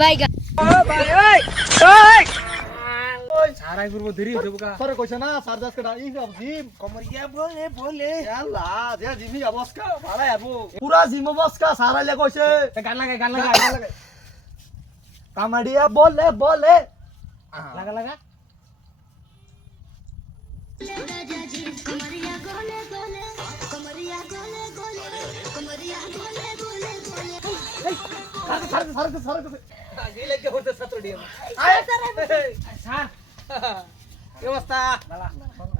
বাইগা ভাই ওই ওই ওই সারাই করব দেরি হইছে বুকা সরে কইছ না সার দাস কেডা ই যাব জিম কমরিয়া বলে বলে আল্লাহ যে জিমি অবস্কা ভালো আবো পুরা জিম অবস্কা সারাইলে কইছে গান লাগা কামাডিয়া বলে বলে লাগা লাগা সার এই লাগে হতে ছাত্র ডিএম স্যার কি অবস্থা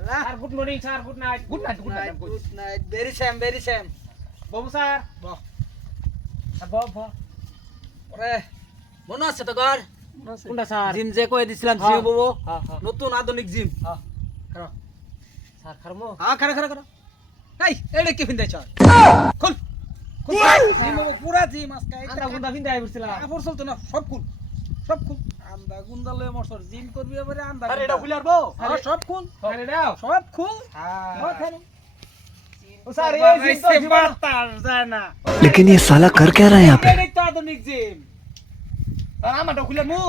sir good morning sir good night good night good night very same বাবু স্যার বাহ বাহ ওরে মনে আছে তো ঘর কোনটা স্যার জিম যে কই দিছিলাম হ্যাঁ। জিম বাবু হ্যাঁ হ্যাঁ নতুন আধুনিক জিম স্যার খারমো হ্যাঁ খারা এই এটা কি ফিন্দাই চল খুল খুল জিম বাবু পুরা জিম আজকে আন্দা গুন্ডা কিনতে আইবছিলাম কাপড় চলতো না সব খুল আন্দা গুন্দা লয়ে মরছর জিম করবি এবারে আন্দা আরে এটা খুলিয়ারবো আরে সব খুল আরে দাও সব খুল হ্যাঁ ও স্যার এই জিম তো জীবন বাতার যায় না लेकिन ये साला कर क्या रहा है यहाँ पे এটাই তো আধুনিক জিম স্যার আমারটা খুলিয়ারমু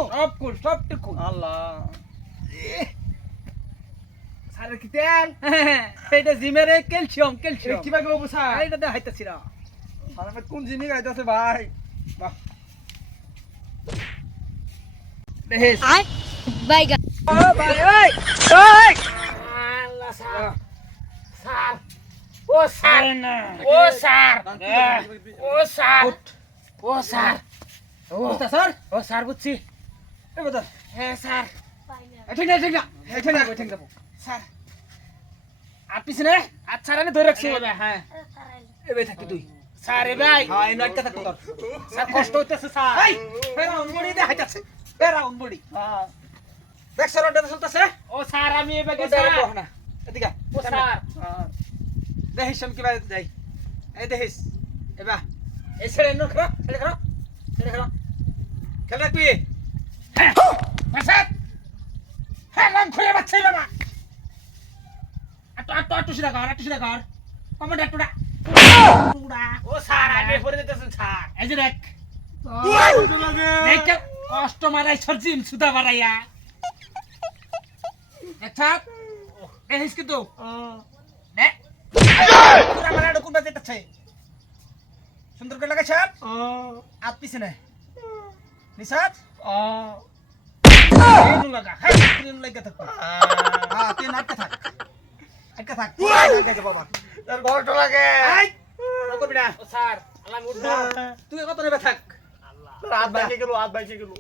সব খুল আল্লাহ স্যার কি তেল এটা জিমের ক্যালসিয়াম কিভাবে বাবু স্যার এইটা দেখাইতাছি না স্যার আমি কোন জিমি গাইতাছে ভাই বাহ দেখিস বাইগা ভাই ওই ওই আল্লাহ স্যার স্যার ও স্যার ও স্যার ও স্যার ও স্যার ও বুঝতা স্যার ও স্যার বুঝছি এই কথা হ্যাঁ স্যার ঠিক না স্যার আর পিছনে আচ্ছা আমি ধরে রাখছি হ্যাঁ এবে থাকি তুই স্যার এ ভাই হ্যাঁ এই নাটকা থাকো তোর স্যার কষ্ট হইতেছে স্যার এই ফেরাউন বডি দেখাইতাছে ফেরাউন বডি দেখ স্যার ওটা চলতেছে ও স্যার আমি এ ব্যাগে ওটা স্যার রাখো না এদিকে ও স্যার দেখিস আমি কিভাবে যাই এই দেখিস এবা এই ছেড়ে নো করো খেল রাখবি স্যার হ্যাঁ লাম খুলে বাচ্চা বাবা আটো সিধা কর কমান্ড আটোটা ও স্যার আমি পরে দিতেছেন স্যার এই যে দেখ দেখ কষ্ট মারাই সরজিম সুদা বাড়াইয়া আচ্ছা দেখিস কিন্তু দেখ পুরা মারা কোন বাজে যাচ্ছে সুন্দর করে লাগাই ছাপ আত পিছনে নিসাত এই লাগা হ্যাঁ তিন লাগা থাক হ্যাঁ তিন আটকে থাক আটকে যাব বাবা স্যার ঘরটা লাগে এই করবি না ও স্যার আলাম উঠবো তুই কত নেবে থাক হাত বাইকে গেল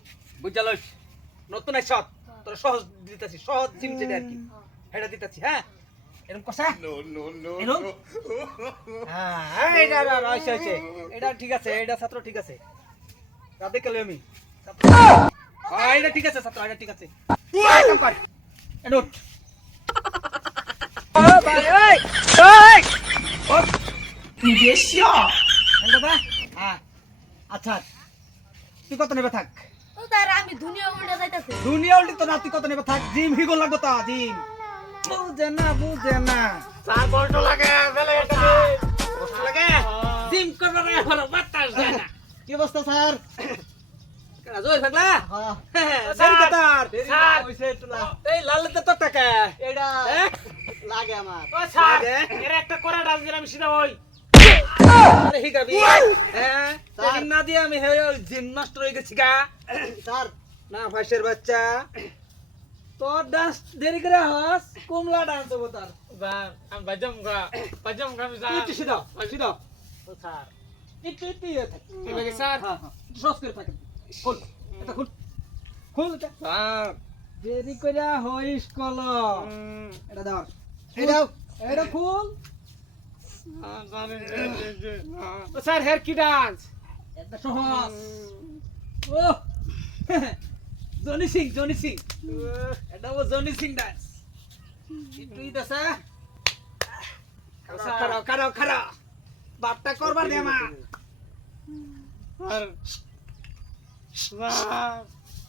বুঝালস নতুন শট তোর সহজ দিতেছি সহজ জিম যেটা আর কি হেডা দিতেছি হ্যাঁ এরকম কষা এরকম হ্যাঁ এইটা আছে এটা ঠিক আছে এটা ছাত্র ঠিক আছে রাতে কেলে আমি হ্যাঁ এটা ঠিক আছে ছাত্র এটা ঠিক আছে কাম কর এনোট ও ভাই ওই ওই এন্ডা হ্যাঁ আচ্ছা তুই কত নেবে থাক ও তার আমি দুনিয়া উল্টা যাইতাছে দুনিয়া উল্টি তো না তুই কত নেবে থাক জিম হিগো লাগতো তা জিম বুঝে না স্যার ঘরটা লাগে বেলে এটা কষ্ট লাগে জিম করবার হলো বাতাস যায় না কি অবস্থা স্যার কেন জোর থাকলা হ্যাঁ দেরি কাতার স্যার হইছে একটু না এই লালতে তো টাকা এটা হ্যাঁ লাগে আমার ও স্যার লাগে? এর একটা করে ডাল দিলাম সিধা ওই আরে হিগাবি হ্যাঁ স্যার। না দিয়ে আমি হে জিম মাস্টার হয়ে গেছি গা স্যার না ফাঁসের বাচ্চা তোর ডান্স দেরি করে হাস কুমলা ডান্স হবো তার স্যার আমি বাজম গা আমি স্যার একটু সিধা ও স্যার একটু থাক এই ব্যাগে স্যার হ্যাঁ একটু সস করে থাকে খুল এটা খুল এটা স্যার দেরি করে হইস কল এটা দাও এটাও এটা খুল ও স্যার হেয়ার কি ডান্স এটা সহজ ও জনি সিং এটা ও জনি সিং ডান্স একটু ইদাসা খারাপ বাপটা করবার দে মা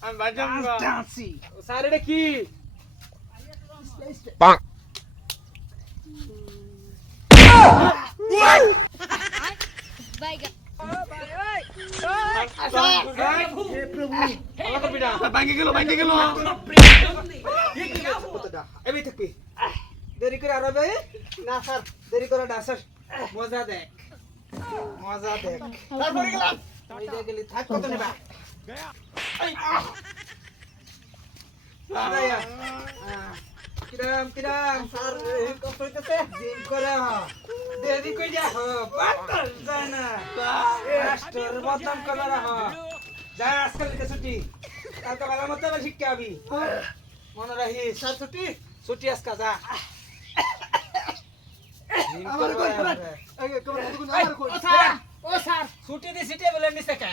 আমি বাজম গা ডান্সি ও স্যার এটা কি বাইগা ভাই ওই আল্লাহ করবি না ভাঙ্গে গেল কতটা এবি থাকবি দেরি করে আরবে না স্যার দেরি করে না স্যার মজা দেখ তারপরে গেলাম ওই যে গেলি থাক কত নেবা আয়া কিরাম স্যার কষ্ট হইতেছে জিম করে দেরি কই যা বাতাস যায় না রাষ্ট্রের বদনাম করে রাখ যা আজকাল দিতে ছুটি কালকে বেলার মতো আবার শিক্ষা আবি মনে রাখিস স্যার ছুটি ছুটি আজকা যা আমার কই করেন এই কমর কতক্ষণ আমার কই ও স্যার ছুটি দি সিটে বলে নিছে কে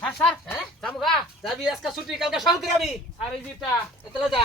স্যার স্যার হ্যাঁ হ্যাঁ জামুগা যাবি আজকে ছুটি কালকে সকাল করে আবি স্যার এই যেটা এতলা যা